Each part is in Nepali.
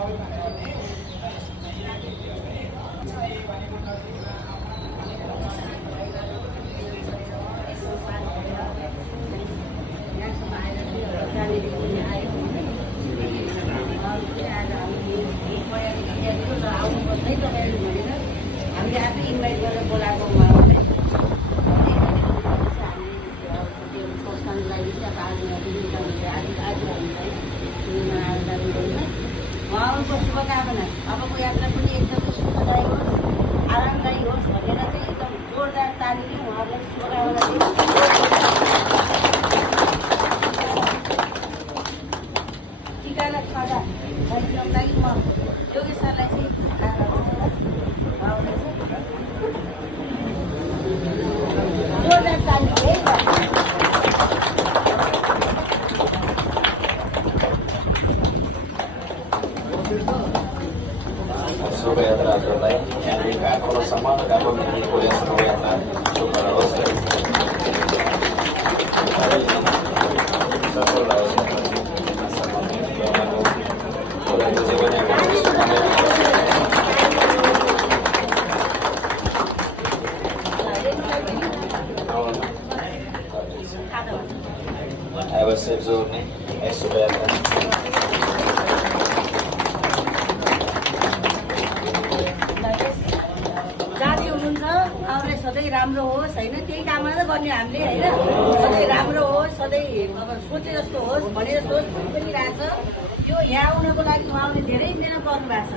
हामीले आफै इन्भाइट गरेर बोलाएको संस्थानको लागि उहाँहरूको शुभकामना अबको यात्रा पनि एकदमै सुखदायी होस्, आरामदायी होस् भनेर चाहिँ एकदम जोरदार तालीले उहाँहरूलाई शुभकामना दिनु। टिकालाई खडा गरिदिनको लागि म योगेश सरलाई चाहिँ जोरदार ताली शोभायात्रा हजुरलाई यहाँदेखि आफूसम्म गाउँमा मिलेको शोभायात्रा सफल होस् अवश्य जोड्ने शोभायात्रा सधैँ राम्रो होस् होइन, त्यही कामना गर्ने हामीले होइन, सधैँ राम्रो होस्, सधैँ अब सोचे जस्तो होस् भने जस्तो होस् पनि रहेछ। यो यहाँ आउनको लागि उहाँले धेरै मिहिनेत गर्नुभएको छ।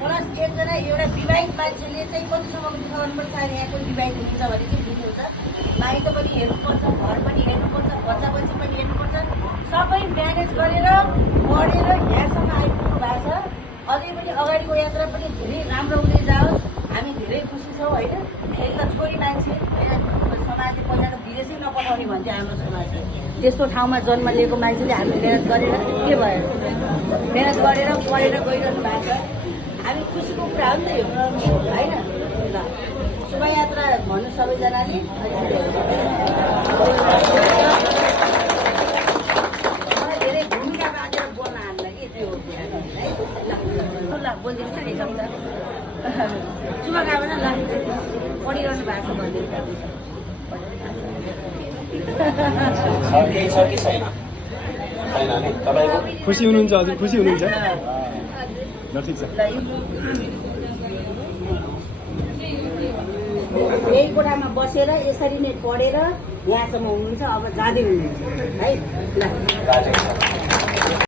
प्लस एकजना एउटा विवाहित मान्छेले चाहिँ कतिसम्मको दुःख गर्नुपर्छ, यहाँको विवाहित हुन्छ भने चाहिँ बुझ्नुहुन्छ, माइत पनि हेर्नुपर्छ, घर पनि हेर्नुपर्छ, बच्चा बच्ची पनि हेर्नुपर्छ, सबै म्यानेज गरेर पढेर यहाँसम्म आइपुग्नु भएको छ। अझै पनि अगाडिको यात्रा पनि धेरै राम्रो हुँदै जाओस्, हामी धेरै खुसी छौँ होइन। एक त छोरी मान्छे समाजले पहिला त विदेशै नपठाउने भन्थ्यो हाम्रो समाजले, त्यस्तो ठाउँमा जन्म लिएको मान्छेले हामीले मिहिनेत गरेर के भयो, मिहिनेत गरेर पढेर गइरहनु भएको छ। हामी खुसीको कुरा हो नि त यो होइन। ल शोभायात्रा भन्नु सबैजनाले मलाई धेरै भूमिका बाँधेर बोल्न हाल्ला कि त्यो हो है। ल ल बोलिदिनुहोस् न एक शब्द शुभकामना। ल पढिरहनु भएको छ भनिदिनु खुसी हुनुहुन्छ हजुर? खुसी हुनुहुन्छ? ल ठिक छ। यही कोठामा बसेर यसरी नै पढेर यहाँसम्म हुनुहुन्छ, अब जाँदै हुनुहुन्छ है। ल